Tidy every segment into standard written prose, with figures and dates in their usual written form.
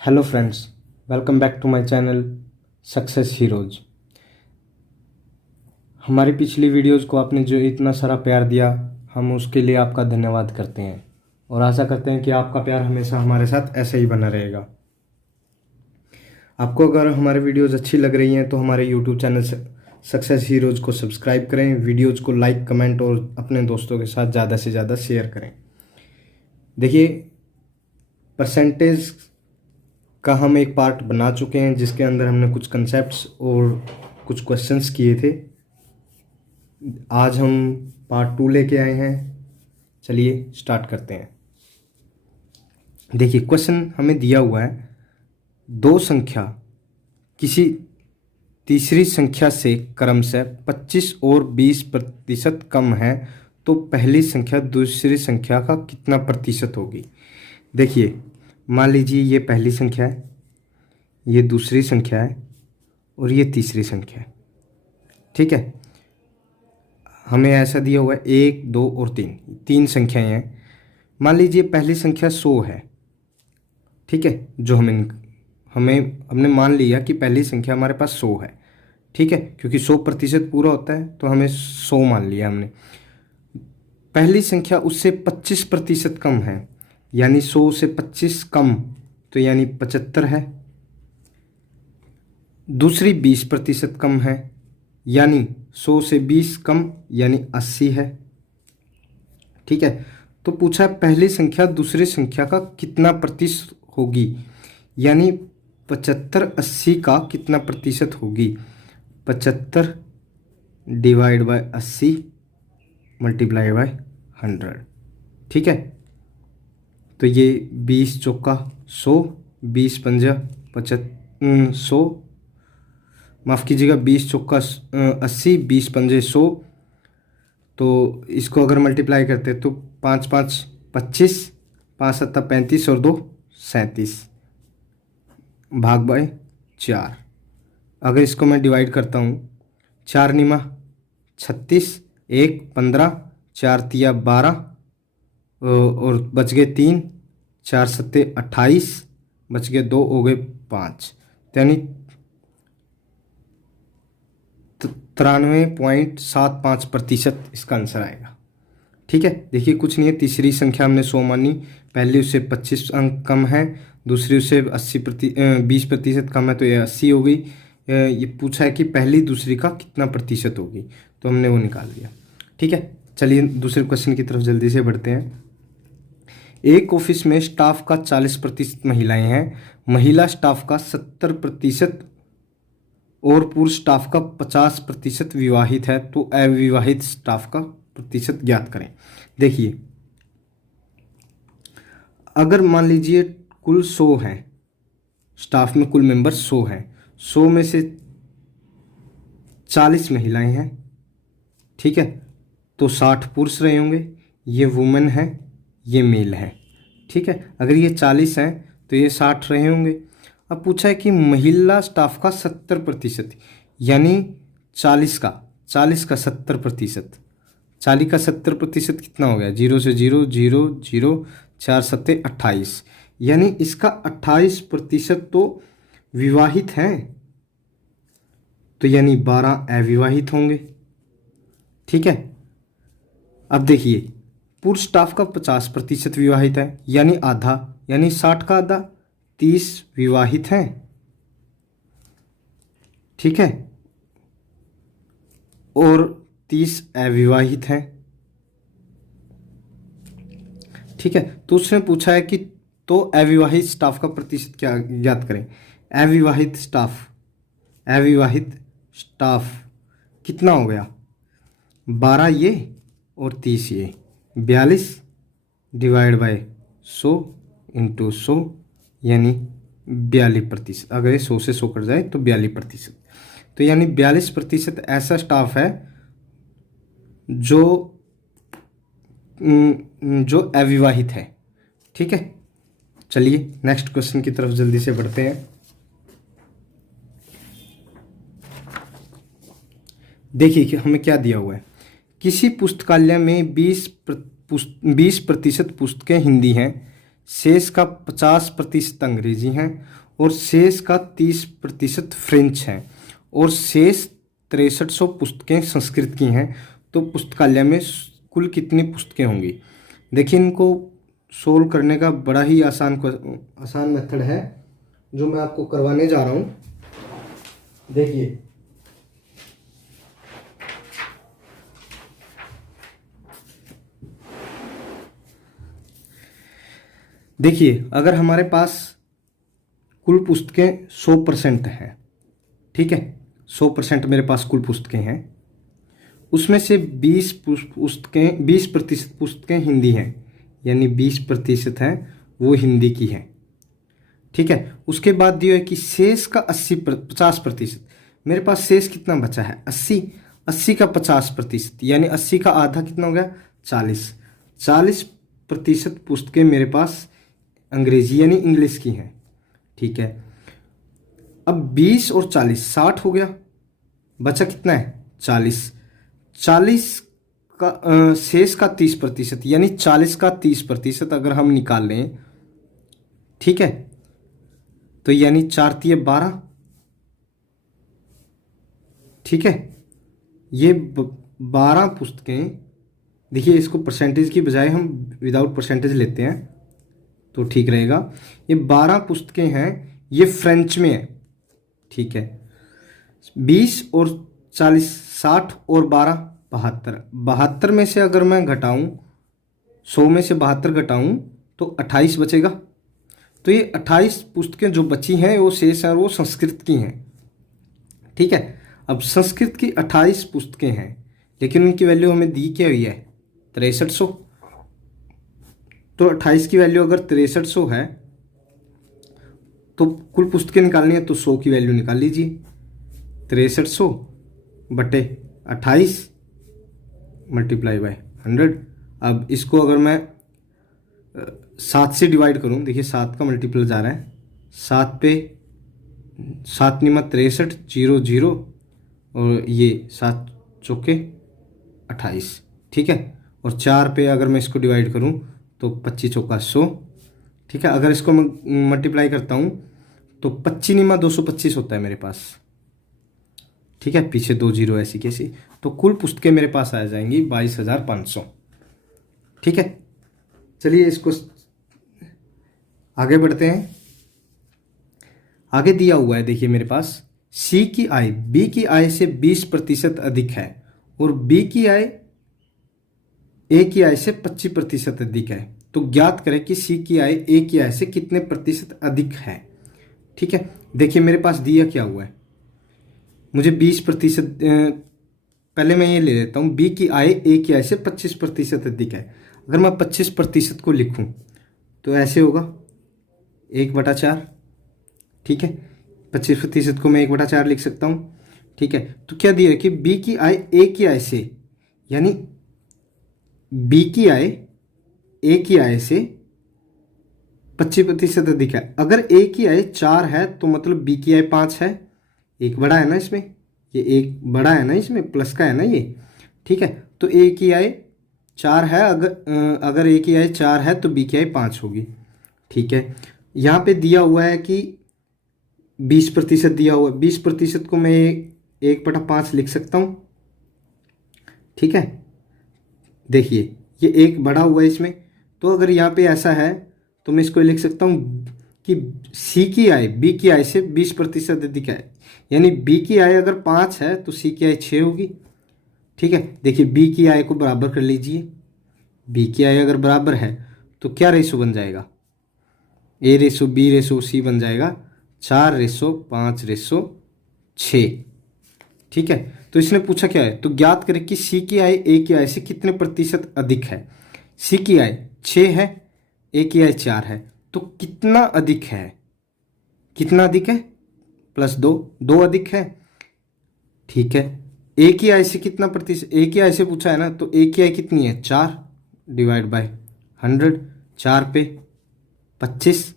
Hello friends, welcome back to my channel success heroes. हमारी पिछली videos को आपने जो इतना सारा प्यार दिया, हम उसके लिए आपका धन्यवाद करते हैं और आशा करते हैं कि आपका प्यार हमेशा हमारे साथ ऐसे ही बना रहेगा। आपको अगर हमारे वीडियोज़ अच्छी लग रही हैं तो हमारे यूट्यूब चैनल सक्सेस हीरोज़ को सब्सक्राइब करें, वीडियोज़ को लाइक, कमेंट और अपने दोस्तों के साथ ज़्यादा से ज़्यादा शेयर करें। देखिए, परसेंटेज का हम एक पार्ट बना चुके हैं जिसके अंदर हमने कुछ कंसेप्ट्स और कुछ क्वेश्चंस किए थे। आज हम पार्ट 2 लेके आए हैं। चलिए स्टार्ट करते हैं। देखिए, क्वेश्चन हमें दिया हुआ है, दो संख्या किसी तीसरी संख्या से क्रमशः 25 और 20% कम है तो पहली संख्या दूसरी संख्या का कितना प्रतिशत होगी। देखिए, मान लीजिए ये पहली संख्या है, ये दूसरी संख्या है और ये तीसरी संख्या है। ठीक है, हमें ऐसा दिया हुआ है 1, 2 और 3 संख्याएं हैं। मान लीजिए पहली संख्या 100 है। ठीक है, जो हमने मान लिया कि पहली संख्या हमारे पास 100 है। ठीक है, क्योंकि 100% पूरा होता है तो हमें 100 मान लिया हमने। पहली संख्या उससे 25% कम है, यानी 100 से 25 कम, तो यानी 75 है। दूसरी 20% कम है, यानी 100 से 20 कम, यानी 80 है। ठीक है, तो पूछा पहली संख्या दूसरी संख्या का कितना प्रतिशत होगी, यानी 75 80 का कितना प्रतिशत होगी। 75 डिवाइड बाय 80 मल्टीप्लाई बाय 100। ठीक है, तो ये 20 चौका 100, 20 पंजा 100, माफ़ कीजिएगा, 20 चौका 80, 20 पंजे 100। तो इसको अगर मल्टीप्लाई करते हैं तो 5 5 25, 5 7 35 और 2 37 भाग बाय 4। अगर इसको मैं डिवाइड करता हूँ, 4 निमा 36, 1 15, 4 तिया 12 और बच गए 3, 4 सत्ते 28, बच गए 2, हो गए 5, यानी 93.75% इसका आंसर आएगा। ठीक है, देखिए कुछ नहीं है, तीसरी संख्या हमने 100 मानी, पहली उससे 25 अंक कम है, दूसरी उससे 20% कम है, तो ये 80 हो गई। ये पूछा है कि पहली दूसरी का कितना प्रतिशत होगी, तो हमने वो निकाल लिया। ठीक है, चलिए दूसरे क्वेश्चन की तरफ जल्दी से बढ़ते हैं। एक ऑफिस में स्टाफ का 40% महिलाएं हैं, महिला स्टाफ का 70% और पुरुष स्टाफ का 50% विवाहित है, तो अविवाहित स्टाफ का प्रतिशत ज्ञात करें। देखिए, अगर मान लीजिए कुल 100 हैं, स्टाफ में कुल मेंबर 100 हैं, 100 में से 40 महिलाएं हैं। ठीक है, तो 60 पुरुष रहे होंगे, ये वुमेन है, ये मेल है। ठीक है, अगर ये 40 हैं तो ये 60 रहे होंगे। अब पूछा है कि महिला स्टाफ का 70%, यानी 40 का 70%। 40 का 70% कितना हो गया, 0 से 0 0 0, 4 सत्ते 28, यानी इसका 28% तो विवाहित हैं, तो यानी 12 अविवाहित होंगे। ठीक है, अब देखिए पुरुष स्टाफ का 50% विवाहित है, यानी आधा, यानी 60 का आधा 30 विवाहित हैं। ठीक है, और 30 अविवाहित हैं। ठीक है, तो उसने पूछा है कि तो अविवाहित स्टाफ का प्रतिशत क्या ज्ञात करें। अविवाहित स्टाफ कितना हो गया, 12 ये और 30 ये, 42 डिवाइड बाय 100 इंटू 100, यानी 42%। अगर ये 100 से 100 कट जाए तो 42%, तो यानी 42% ऐसा स्टाफ है जो अविवाहित है। ठीक है, चलिए नेक्स्ट क्वेश्चन की तरफ जल्दी से बढ़ते हैं। देखिए कि हमें क्या दिया हुआ है, किसी पुस्तकालय में 20% पुस्तकें हिंदी हैं शेष का 50% अंग्रेजी हैं और शेष का 30% फ्रेंच हैं और शेष 6300 पुस्तकें संस्कृत की हैं। तो पुस्तकालय में कुल कितनी पुस्तकें होंगी? देखिए, इनको सोल्व करने का बड़ा ही आसान मेथड है जो मैं आपको करवाने जा रहा हूँ। देखिए, अगर हमारे पास कुल पुस्तकें 100% हैं, ठीक है, 100% मेरे पास कुल पुस्तकें हैं, उसमें से 20% पुस्तकें हिंदी हैं, यानी 20% हैं वो हिंदी की हैं, ठीक है। उसके बाद दिया है कि शेष का 50%, मेरे पास शेष कितना बचा है? 80 का 50%, यानी 80 का आधा कितना हो गया? 40% पुस्तकें मेरे पास अंग्रेजी यानी इंग्लिश की हैं, ठीक है। अब 20 और 40 60 हो गया, बचा कितना है? 40 का शेष का 30%, यानी 40 का 30% अगर हम निकाल लें, ठीक है, तो यानी 4 तिये 12, ठीक है। ये 12 पुस्तकें, देखिए इसको परसेंटेज की बजाय हम विदाउट परसेंटेज लेते हैं तो ठीक रहेगा। ये 12 पुस्तकें हैं, ये फ्रेंच में है, ठीक है। 20 और 40 60 और 12 72 में से अगर मैं घटाऊं, 100 में से 72 घटाऊं तो 28 बचेगा। तो ये 28 पुस्तकें जो बची हैं वो शेष है वो संस्कृत की हैं, ठीक है। अब संस्कृत की 28 पुस्तकें हैं, लेकिन उनकी वैल्यू हमें दी क्या हुई है? 6300। तो 28 की वैल्यू अगर 6300 है तो कुल पुस्तकें निकालनी है तो 100 की वैल्यू निकाल लीजिए। 6300 बटे 28 मल्टीप्लाई बाय 100। अब इसको अगर मैं 7 से डिवाइड करूं, देखिए 7 का मल्टीपल जा रहा है, 7 पे 7 निमा 63 0 0 और ये 7 चौके 28, ठीक है। और 4 पे अगर मैं इसको डिवाइड करूं तो 25 चौका 100, ठीक है। अगर इसको मैं मल्टीप्लाई करता हूं तो 25 निमा 225 होता है मेरे पास, ठीक है, पीछे 2 जीरो ऐसी कैसी। तो कुल पुस्तकें मेरे पास आ जाएंगी 22,500, ठीक है। चलिए इसको आगे बढ़ते हैं। आगे दिया हुआ है, देखिए मेरे पास सी की आय बी की आय से 20% अधिक है और बी की आय ए की आय से 25% अधिक है। तो ज्ञात करें कि सी की आय ए की आय से कितने प्रतिशत अधिक है, ठीक है। देखिए मेरे पास दिया क्या हुआ है, मुझे 20%, पहले मैं ये ले लेता हूँ, बी की आय ए की आय से 25% अधिक है। अगर मैं 25% को लिखूँ तो ऐसे होगा 1/4, ठीक है। 25% को मैं 1/4 लिख सकता हूँ, ठीक है। तो क्या दिया है कि बी की आय ए की आय से, यानी बी की आय ए की आय से 25% अधिक है। अगर ए की आय 4 है तो मतलब बी की आय 5 है, एक बड़ा है ना इसमें, ये एक बड़ा है ना इसमें, प्लस का है ना ये, ठीक है। तो ए की आय 4 है, अगर ए की आय 4 है तो बी की आय 5 होगी, ठीक है। यहाँ पे दिया हुआ है कि 20% दिया हुआ है, 20% को मैं 1/5 लिख सकता हूँ, ठीक है। देखिए ये एक बड़ा हुआ है इसमें, तो अगर यहाँ पे ऐसा है तो मैं इसको लिख सकता हूँ कि सी की आय बी की आय से 20% अधिक है, यानी बी की आय अगर 5 है तो सी की आय 6 होगी, ठीक है। देखिए बी की आय को बराबर कर लीजिए, बी की आय अगर बराबर है तो क्या रेशो बन जाएगा? ए रेशो बी रेशो सी बन जाएगा 4:5:6, ठीक है। तो इसने पूछा क्या है, तो ज्ञात करें कि सी की आय ए की आय से कितने प्रतिशत अधिक है। सी की आय 6 है, ए की आय 4 है, तो कितना अधिक है? कितना अधिक है? +2, 2 अधिक है, ठीक है। ए की आय से कितना प्रतिशत, ए की आय से पूछा है ना, तो ए की आय कितनी है? 4 डिवाइड बाय 100, 4 पे 25,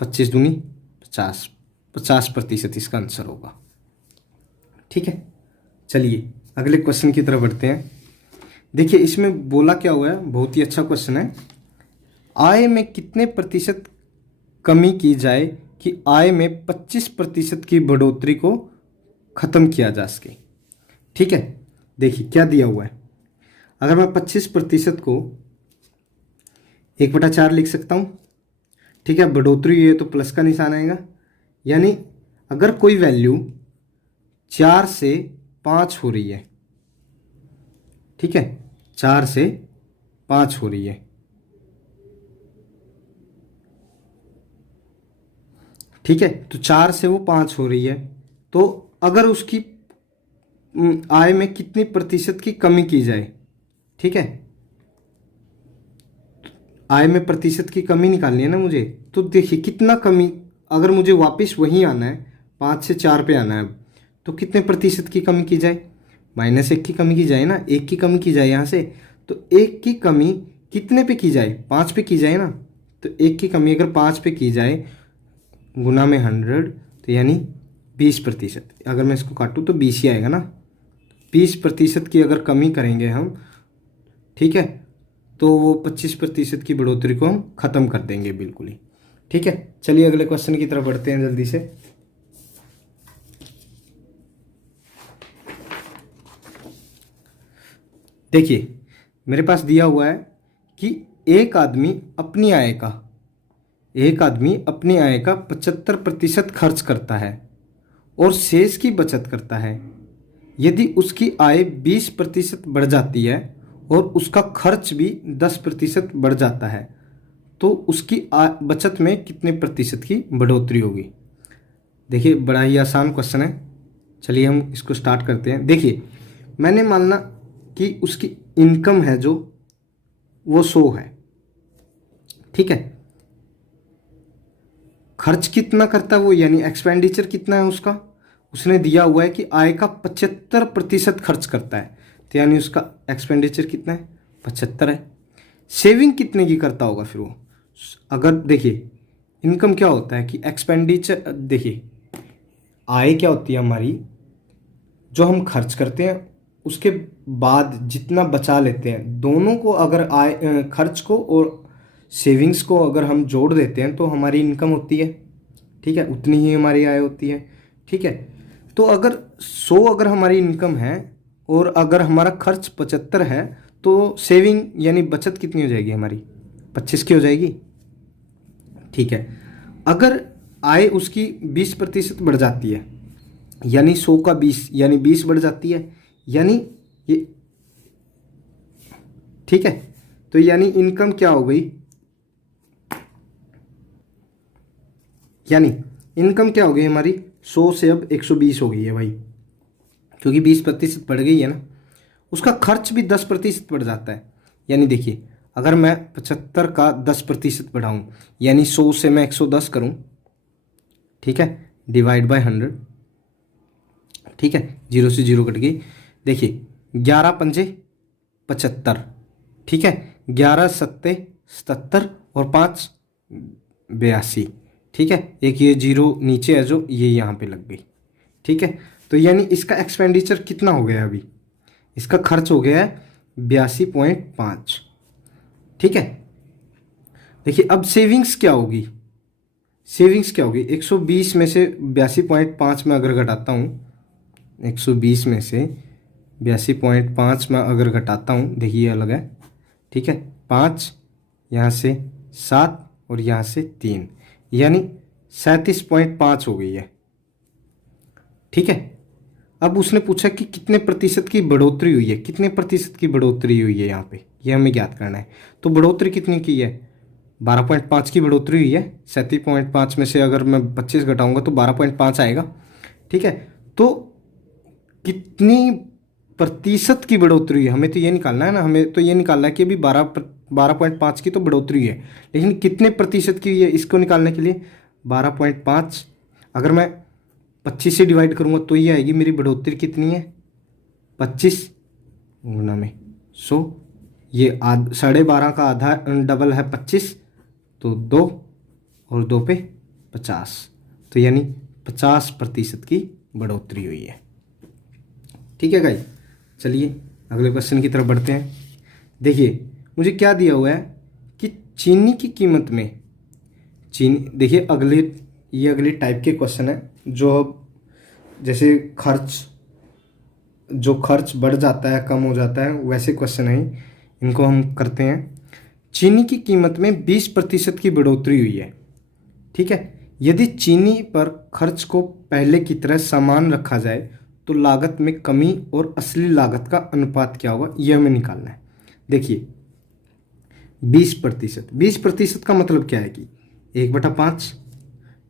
25 दूनी 50, 50% इसका आंसर होगा, ठीक है। चलिए अगले क्वेश्चन की तरफ बढ़ते हैं। देखिए इसमें बोला क्या हुआ है, बहुत ही अच्छा क्वेश्चन है। आय में कितने प्रतिशत कमी की जाए कि आय में 25% की बढ़ोतरी को खत्म किया जा सके। ठीक है, देखिए क्या दिया हुआ है। अगर मैं 25% को 1/4 लिख सकता हूँ। ठीक है, बढ़ोतरी हुई है तो प्लस का निशान आएगा, यानी अगर कोई वैल्यू 4 से 5 हो रही है, ठीक है, 4 से 5 हो रही है, ठीक है, तो 4 से वो 5 हो रही है, तो अगर उसकी आय में कितनी प्रतिशत की कमी की जाए, ठीक है, आय में प्रतिशत की कमी निकालनी है ना मुझे, तो देखिए कितना कमी, अगर मुझे वापस वहीं आना है, 5 से 4 पे आना है, तो कितने प्रतिशत की कमी की जाए, -1 की कमी की जाए ना, 1 की कमी की जाए यहाँ से, तो 1 की कमी कितने पे की जाए, 5 पे की जाए ना, तो 1 की कमी अगर 5 पे की जाए गुना में 100, तो यानी 20%। अगर मैं इसको काटूँ तो 20 ही आएगा ना, 20% की अगर कमी करेंगे हम, ठीक है, तो वो 25% की बढ़ोतरी को हम खत्म कर देंगे बिल्कुल ही। ठीक है, चलिए अगले क्वेश्चन की तरफ बढ़ते हैं जल्दी से। देखिए मेरे पास दिया हुआ है कि एक आदमी अपनी आय का 75% खर्च करता है और शेष की बचत करता है। यदि उसकी आय 20% बढ़ जाती है और उसका खर्च भी 10% बढ़ जाता है, तो उसकी बचत में कितने प्रतिशत की बढ़ोतरी होगी। देखिए बड़ा ही आसान क्वेश्चन है, चलिए हम इसको स्टार्ट करते हैं। देखिए मैंने मानना कि उसकी इनकम है जो वो 100 है, ठीक है, खर्च कितना करता है वो, यानी एक्सपेंडिचर कितना है उसका, उसने दिया हुआ है कि आय का 75% खर्च करता है, तो यानी उसका एक्सपेंडिचर कितना है, 75 है। सेविंग कितने की करता होगा फिर वो, अगर देखिए इनकम क्या होता है कि एक्सपेंडिचर, देखिए आय क्या होती है हमारी, जो हम खर्च करते हैं उसके बाद जितना बचा लेते हैं, दोनों को अगर आय खर्च को और सेविंग्स को अगर हम जोड़ देते हैं तो हमारी इनकम होती है। ठीक है, उतनी ही हमारी आय होती है। ठीक है, तो अगर 100 अगर हमारी इनकम है और अगर हमारा खर्च 75 है, तो सेविंग यानी बचत कितनी हो जाएगी हमारी, 25 की हो जाएगी। ठीक है, अगर आय उसकी 20% बढ़ जाती है, यानी 100 का 20 यानी 20 बढ़ जाती है, यानी ये, ठीक है, तो यानी इनकम क्या हो गई, यानी इनकम क्या हो गई हमारी, 100 से अब 120 हो गई है भाई, क्योंकि 20% बढ़ गई है ना। उसका खर्च भी 10% बढ़ जाता है, यानी देखिए अगर मैं 75 का 10% बढ़ाऊँ, यानी 100 से मैं 110 करूँ, ठीक है, डिवाइड बाय 100, ठीक है, 0 से 0 कट गई। देखिए 11 पंजे 75, ठीक है, 11 सत्ते 77 और 5 82, ठीक है, एक ये 0 नीचे है जो ये यहाँ पे लग गई। ठीक है, तो यानी इसका एक्सपेंडिचर कितना हो गया, अभी इसका खर्च हो गया है 82.5। ठीक है, देखिए अब सेविंग्स क्या होगी, सेविंग्स क्या होगी, 120 में से 82.5 में अगर घटाता हूँ, 120 में से 82.5 में अगर घटाता हूँ, देखिए ये अलग है, ठीक है, 5 यहाँ से 7 और यहाँ से 3, यानी 37.5 हो गई है। ठीक है, अब उसने पूछा कि कितने प्रतिशत की बढ़ोतरी हुई है, कितने प्रतिशत की बढ़ोतरी हुई है यहाँ पे, ये हमें ज्ञात करना है। तो बढ़ोतरी कितनी की है, 12.5 की बढ़ोतरी हुई है। 37.5 में से अगर मैं 25 घटाऊंगा तो 12.5 आएगा। ठीक है, तो कितनी प्रतिशत की बढ़ोतरी हुई है, हमें तो ये निकालना है ना, हमें तो ये निकालना है कि अभी 12.5 की तो बढ़ोतरी हुई है, लेकिन कितने प्रतिशत की हुई है, इसको निकालने के लिए 12.5 अगर मैं 25 से डिवाइड करूँगा तो ये आएगी मेरी बढ़ोतरी कितनी है, 25 गुना में 100, ये 12.5 का आधा डबल है 25, तो 2 और 2 पे 50, तो यानी 50% की बढ़ोतरी हुई है। ठीक है गाइस, चलिए अगले क्वेश्चन की तरफ बढ़ते हैं। देखिए मुझे क्या दिया हुआ है कि चीनी की कीमत में, चीनी देखिए ये अगले टाइप के क्वेश्चन है जो अब जैसे जो खर्च बढ़ जाता है कम हो जाता है वैसे क्वेश्चन है, इनको हम करते हैं। चीनी की कीमत में 20% की बढ़ोतरी हुई है, ठीक है। यदि चीनी पर खर्च को पहले की तरह समान रखा जाए तो लागत में कमी और असली लागत का अनुपात क्या होगा, यह हमें निकालना है। देखिए 20%, 20% का मतलब क्या है कि 1/5,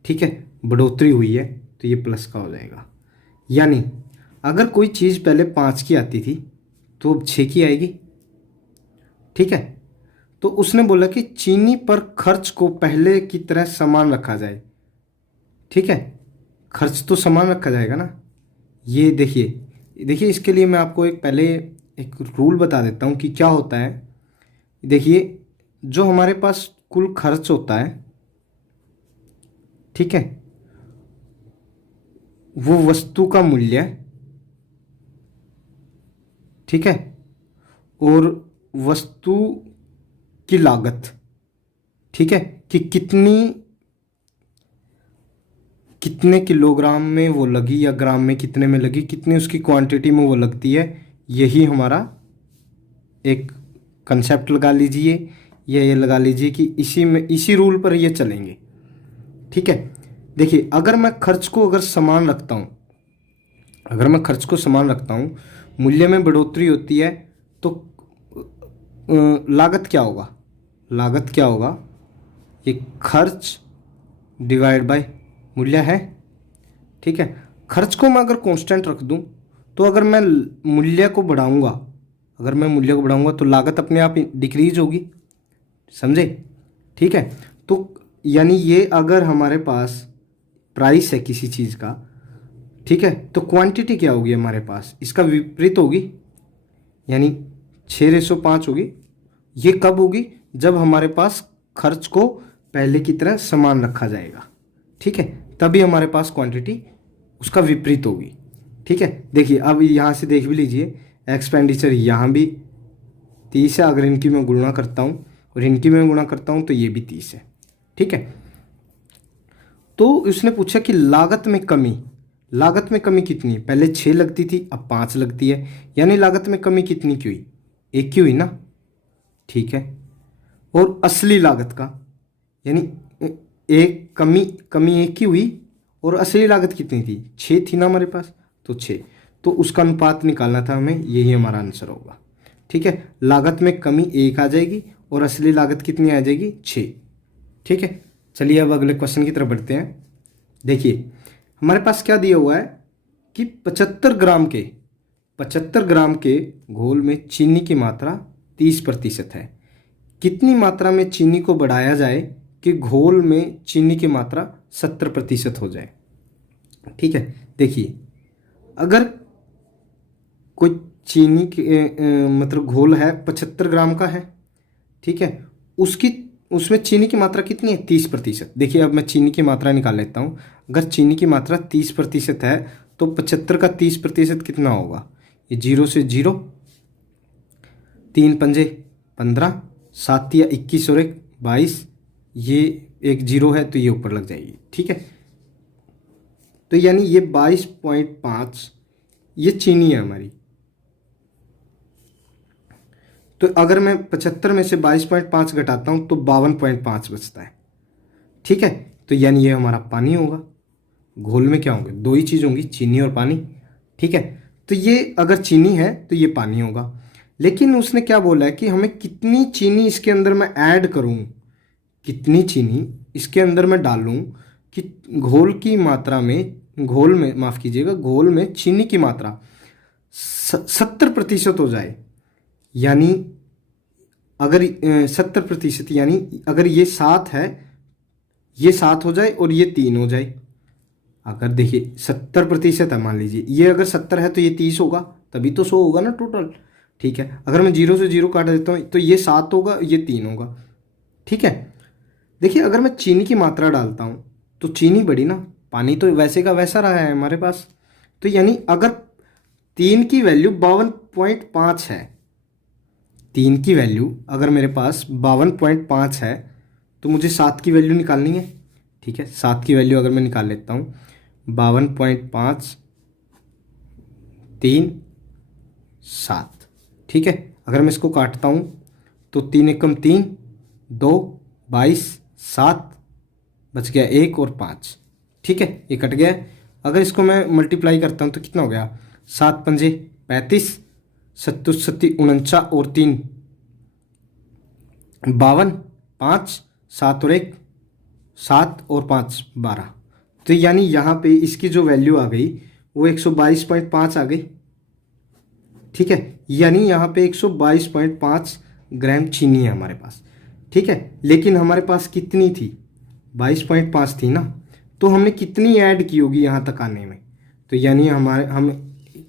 ठीक है, बढ़ोतरी हुई है तो ये प्लस का हो जाएगा। यानी अगर कोई चीज़ पहले 5 की आती थी तो अब 6 की आएगी, ठीक है। तो उसने बोला कि चीनी पर खर्च को पहले की तरह समान रखा जाए, ठीक है, खर्च तो समान रखा जाएगा ना। ये देखिए इसके लिए मैं आपको पहले एक रूल बता देता हूँ कि क्या होता है। देखिए जो हमारे पास कुल खर्च होता है, ठीक है, वो वस्तु का मूल्य, ठीक है, और वस्तु की लागत, ठीक है, कि कितने किलोग्राम में वो लगी या ग्राम में कितने में लगी, कितनी उसकी क्वांटिटी में वो लगती है, यही हमारा एक कंसेप्ट लगा लीजिए या ये लगा लीजिए कि इसी रूल पर ये चलेंगे, ठीक है। देखिए अगर मैं खर्च को समान रखता हूँ, मूल्य में बढ़ोतरी होती है तो लागत क्या होगा, ये खर्च डिवाइड बाय मूल्य है, ठीक है। खर्च को मैं अगर कांस्टेंट रख दूं तो अगर मैं मूल्य को बढ़ाऊंगा तो लागत अपने आप डिक्रीज होगी, समझे, ठीक है। तो यानी ये अगर हमारे पास प्राइस है किसी चीज़ का, ठीक है, तो क्वांटिटी क्या होगी हमारे पास, इसका विपरीत होगी, यानी 6:5 होगी। ये कब होगी, जब हमारे पास खर्च को पहले की तरह समान रखा जाएगा, ठीक है, तभी हमारे पास क्वांटिटी उसका विपरीत होगी, ठीक है। देखिए अब यहाँ से देख भी लीजिए, एक्सपेंडिचर यहाँ भी 30 है, अगर इनकी मैं गुणा करता हूँ और इनकी मैं गुणा करता हूँ तो ये भी 30 है, ठीक है। तो उसने पूछा कि लागत में कमी कितनी, पहले 6 लगती थी अब 5 लगती है, यानी लागत में कमी कितनी की हुई, 1 की हुई ना, ठीक है। और असली लागत का, यानी एक कमी 1 की हुई और असली लागत कितनी थी, 6 थी ना हमारे पास, तो 6, तो उसका अनुपात निकालना था हमें, यही हमारा आंसर होगा, ठीक है। लागत में कमी 1 आ जाएगी और असली लागत कितनी आ जाएगी, 6, ठीक है। चलिए अब अगले क्वेश्चन की तरफ बढ़ते हैं। देखिए हमारे पास क्या दिया हुआ है कि 75 ग्राम के घोल में चीनी की मात्रा 30% है, कितनी मात्रा में चीनी को बढ़ाया जाए कि घोल में चीनी की मात्रा 70% हो जाए, ठीक है। देखिए अगर कोई चीनी के मतलब घोल है 75 ग्राम का है, ठीक है, उसमें चीनी की मात्रा कितनी है, 30%। देखिए अब मैं चीनी की मात्रा निकाल लेता हूँ। अगर चीनी की मात्रा 30% है तो 75 का 30% कितना होगा, ये 0 से 0, 3 पंजे 15, 7 या 21 और 1 22, ये एक 0 है तो ये ऊपर लग जाएगी, ठीक है। तो यानी ये 22.5 ये चीनी है हमारी। तो अगर मैं 75 में से 22.5 घटाता हूँ तो 52.5 बचता है, ठीक है। तो यानी ये हमारा पानी होगा। घोल में क्या होंगे, 2 ही चीज़ होंगी, चीनी और पानी, ठीक है। तो ये अगर चीनी है तो ये पानी होगा। लेकिन उसने क्या बोला है कि हमें कितनी चीनी इसके अंदर मैं ऐड करूँ, कितनी चीनी इसके अंदर मैं डालूँ कि घोल में चीनी की मात्रा 70% हो जाए। यानी अगर 70%, यानी अगर ये 7 है, ये 7 हो जाए और ये 3 हो जाए। अगर देखिए 70% है, मान लीजिए ये अगर 70 है तो ये 30 होगा, तभी तो 100 होगा ना टोटल, ठीक है। अगर मैं 0 से 0 काट देता हूँ तो ये 7 होगा, ये 3 होगा, ठीक है। देखिए अगर मैं चीनी की मात्रा डालता हूँ तो चीनी बढ़ी ना, पानी तो वैसे का वैसा रहा है हमारे पास। तो यानी अगर 3 की वैल्यू 52.5 है, 3 की वैल्यू अगर मेरे पास 52.5 है तो मुझे 7 की वैल्यू निकालनी है। ठीक है, 7 की वैल्यू अगर मैं निकाल लेता हूँ 52.5 3 7। ठीक है, अगर मैं इसको काटता हूँ तो 3 एकम 3 2 22 7 बच गया 1 और 5। ठीक है, ये कट गया। अगर इसको मैं मल्टीप्लाई करता हूँ तो कितना हो गया 7 पंजे 35 सत्तू सत्ती 49 और 3 52 5 7 और 1 7 और 5 12। तो यानी यहाँ पे इसकी जो वैल्यू आ गई वो 122.5 आ गई। ठीक है, यानी यहाँ पे 122.5 ग्राम चीनी है हमारे पास। ठीक है, लेकिन हमारे पास कितनी थी 22.5 थी ना, तो हमने कितनी ऐड की होगी यहाँ तक आने में, तो यानी हम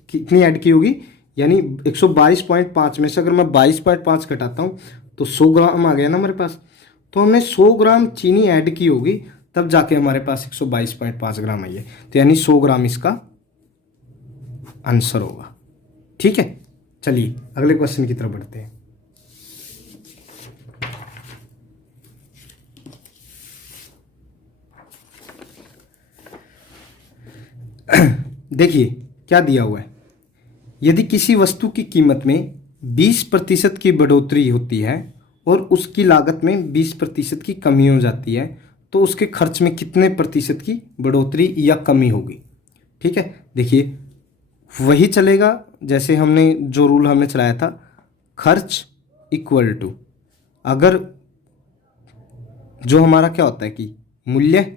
कितनी ऐड की होगी, यानी 122.5 में से अगर मैं 22.5 घटाता हूँ तो 100 ग्राम आ गया ना हमारे पास। तो हमने 100 ग्राम चीनी ऐड की होगी तब जाके हमारे पास 122.5 ग्राम आई है। तो यानी 100 ग्राम इसका आंसर होगा। ठीक है, चलिए अगले क्वेश्चन की तरफ बढ़ते हैं। देखिए क्या दिया हुआ है, यदि किसी वस्तु की कीमत में 20% की बढ़ोतरी होती है और उसकी लागत में 20% की कमी हो जाती है तो उसके खर्च में कितने प्रतिशत की बढ़ोतरी या कमी होगी। ठीक है, देखिए वही चलेगा जैसे हमने जो रूल हमने चलाया था, खर्च इक्वल टू, अगर जो हमारा क्या होता है कि मूल्य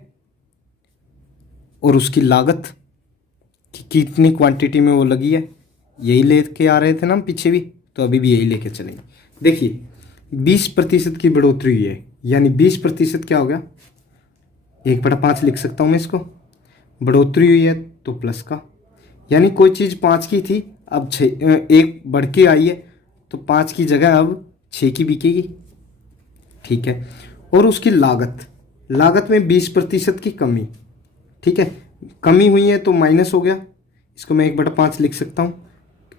और उसकी लागत कि कितनी क्वांटिटी में वो लगी है, यही लेके आ रहे थे ना हम पीछे भी, तो अभी भी यही लेके चलेंगे। देखिए 20% की बढ़ोतरी हुई है, यानी 20% क्या हो गया 1/5 लिख सकता हूँ मैं इसको। बढ़ोतरी हुई है तो प्लस का, यानी कोई चीज़ 5 की थी अब 6 1 बढ़ के आई है तो 5 की जगह अब 6 की बिकेगी। ठीक है, और उसकी लागत में 20% की कमी। ठीक है, कमी हुई है तो माइनस हो गया, इसको मैं 1/5 लिख सकता हूँ,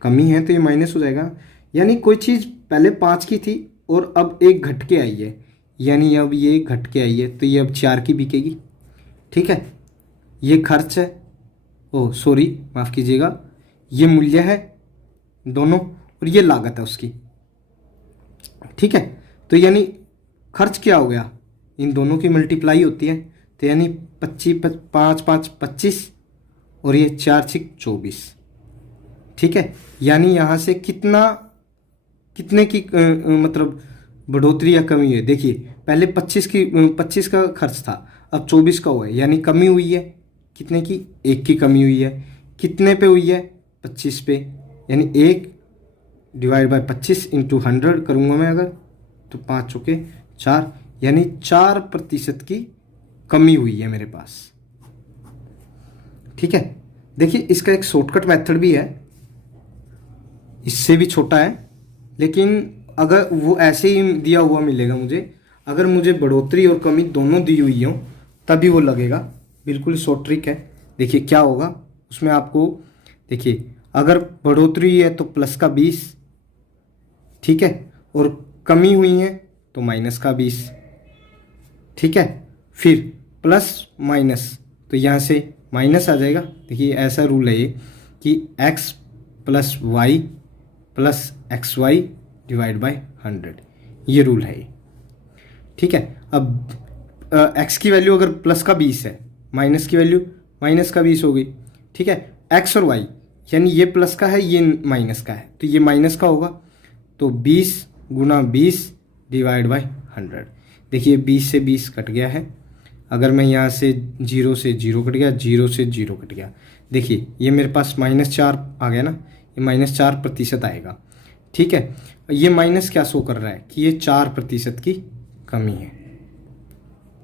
कमी है तो ये माइनस हो जाएगा। यानी कोई चीज़ पहले 5 की थी और अब 1 घट के आई है, यानी अब ये घट के आई है तो ये अब 4 की बिकेगी। ठीक है, ये खर्च है, ओह सॉरी माफ़ कीजिएगा, ये मूल्य है दोनों और ये लागत है उसकी। ठीक है, तो यानी खर्च क्या हो गया, इन दोनों की मल्टीप्लाई होती है तो यानी 25 5 5 25 और ये 4 6 24। ठीक है, यानी यहाँ से कितने की मतलब बढ़ोतरी या कमी है। देखिए पहले 25 का खर्च था, अब 24 का हुआ है, यानी कमी हुई है कितने की, 1 की कमी हुई है। कितने पे हुई है 25 पे, यानी 1 डिवाइड बाय 25 इंटू 100 करूँगा मैं अगर, तो 5 चौके 4, यानी 4% की कमी हुई है मेरे पास। ठीक है, देखिए इसका एक शॉर्टकट मेथड भी है, इससे भी छोटा है, लेकिन अगर वो ऐसे ही दिया हुआ मिलेगा मुझे, अगर मुझे बढ़ोतरी और कमी दोनों दी हुई हो तभी वो लगेगा। बिल्कुल शॉर्ट ट्रिक है। देखिए क्या होगा उसमें आपको, देखिए अगर बढ़ोतरी है तो प्लस का 20, ठीक है, और कमी हुई है तो माइनस का 20। ठीक है, फिर प्लस माइनस तो यहाँ से माइनस आ जाएगा। देखिए ऐसा रूल है ये कि x plus y plus x y divide by 100, ये रूल है ये। ठीक है, अब x की वैल्यू अगर प्लस का 20 है, माइनस की वैल्यू माइनस का 20 हो गई। ठीक है, x और y यानी ये प्लस का है ये माइनस का है तो ये माइनस का होगा, तो 20 गुना 20 डिवाइड बाई 100। देखिए 20 से 20 कट गया है, अगर मैं यहाँ से 0 से 0 कट गया, 0 से 0 कट गया, देखिए ये मेरे पास -4 आ गया ना, ये -4% आएगा। ठीक है, ये माइनस क्या शो कर रहा है कि ये 4% की कमी है।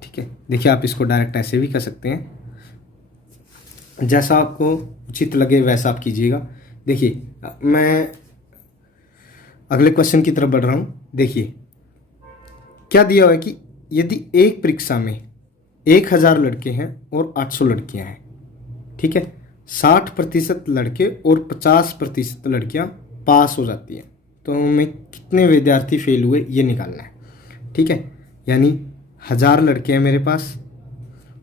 ठीक है, देखिए आप इसको डायरेक्ट ऐसे भी कर सकते हैं, जैसा आपको उचित लगे वैसा आप कीजिएगा। देखिए मैं अगले क्वेश्चन की तरफ बढ़ रहा हूँ। देखिए क्या दिया हुआ है कि यदि एक परीक्षा में 1000 लड़के हैं और 800 लड़कियां हैं, ठीक है, 60% लड़के और 50% लड़कियां पास हो जाती हैं, तो हमें कितने विद्यार्थी फेल हुए ये निकालना है। ठीक है, यानी 1000 लड़के हैं मेरे पास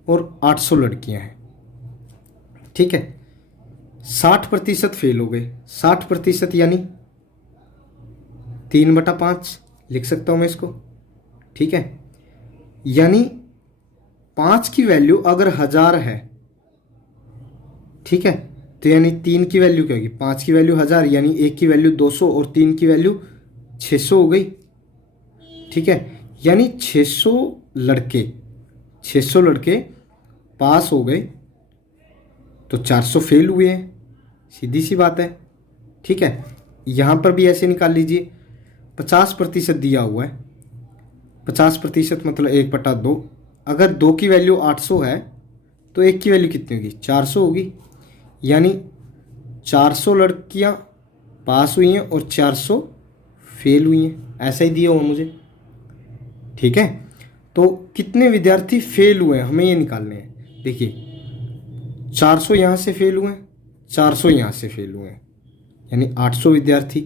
और 800 लड़कियां हैं। ठीक है, 60% फेल हो गए। 60% यानी 3/5 लिख सकता हूं मैं इसको। ठीक है, यानी 5 की वैल्यू अगर 1000 है, ठीक है, तो यानी 3 की वैल्यू क्या होगी, 5 की वैल्यू 1000 यानी 1 की वैल्यू 200 और 3 की वैल्यू 600 हो गई। ठीक है, यानी 600 लड़के पास हो गए तो 400 फेल हुए हैं, सीधी सी बात है। ठीक है, यहां पर भी ऐसे निकाल लीजिए। 50% दिया हुआ है, 50% मतलब 1/2। अगर 2 की वैल्यू 800 है तो 1 की वैल्यू कितनी होगी, 400 होगी। यानी 400 लड़कियां पास हुई हैं और 400 फेल हुई हैं, ऐसा ही दिया हुआ मुझे। ठीक है, तो कितने विद्यार्थी फेल हुए हैं हमें ये निकालने हैं। देखिए 400 यहाँ से फेल हुए हैं, 400 यहाँ से फेल हुए हैं, यानी 800 विद्यार्थी।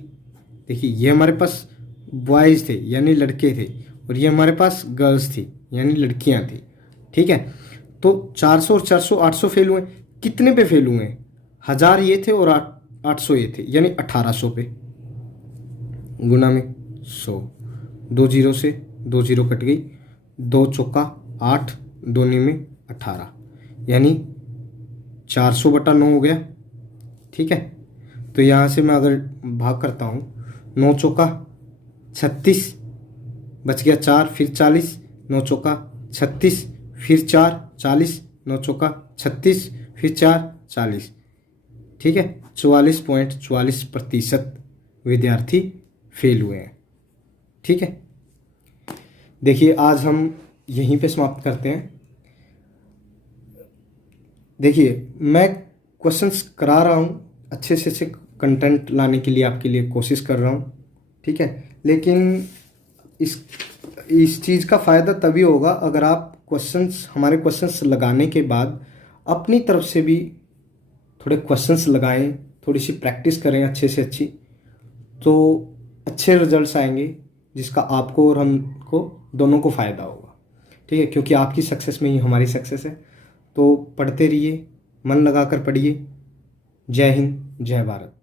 देखिए ये हमारे पास बॉयज़ थे यानी लड़के थे, और ये हमारे पास गर्ल्स थी यानी लड़कियां थी। ठीक है, तो 400 और 400 800 फेल हुए। कितने पे फेल हुए हैं, 1000 ये थे और 800 ये थे, यानी 1800 पे। गुना में 100, 2 जीरो से 2 जीरो कट गई, 2 चौका 8, 2 में 18, यानी 400/9 हो गया। ठीक है, तो यहाँ से मैं अगर भाग करता हूँ, 9 चौका 36, बच गया 4, फिर 40, 9 चौका 36, फिर 4 40, 9 चौका 36, फिर 4 40। ठीक है, 44.44% विद्यार्थी फेल हुए हैं। ठीक है, देखिए आज हम यहीं पे समाप्त करते हैं। देखिए मैं क्वेश्चंस करा रहा हूँ, अच्छे से अच्छे कंटेंट लाने के लिए आपके लिए कोशिश कर रहा हूँ। ठीक है, लेकिन इस चीज़ का फ़ायदा तभी होगा अगर आप हमारे क्वेश्चंस लगाने के बाद अपनी तरफ से भी थोड़े क्वेश्चंस लगाएं, थोड़ी सी प्रैक्टिस करें अच्छे से अच्छी, तो अच्छे रिजल्ट्स आएंगे जिसका आपको और हमको दोनों को फ़ायदा होगा। ठीक है, क्योंकि आपकी सक्सेस में ही हमारी सक्सेस है। तो पढ़ते रहिए, मन लगाकर पढ़िए। जय हिंद, जय भारत।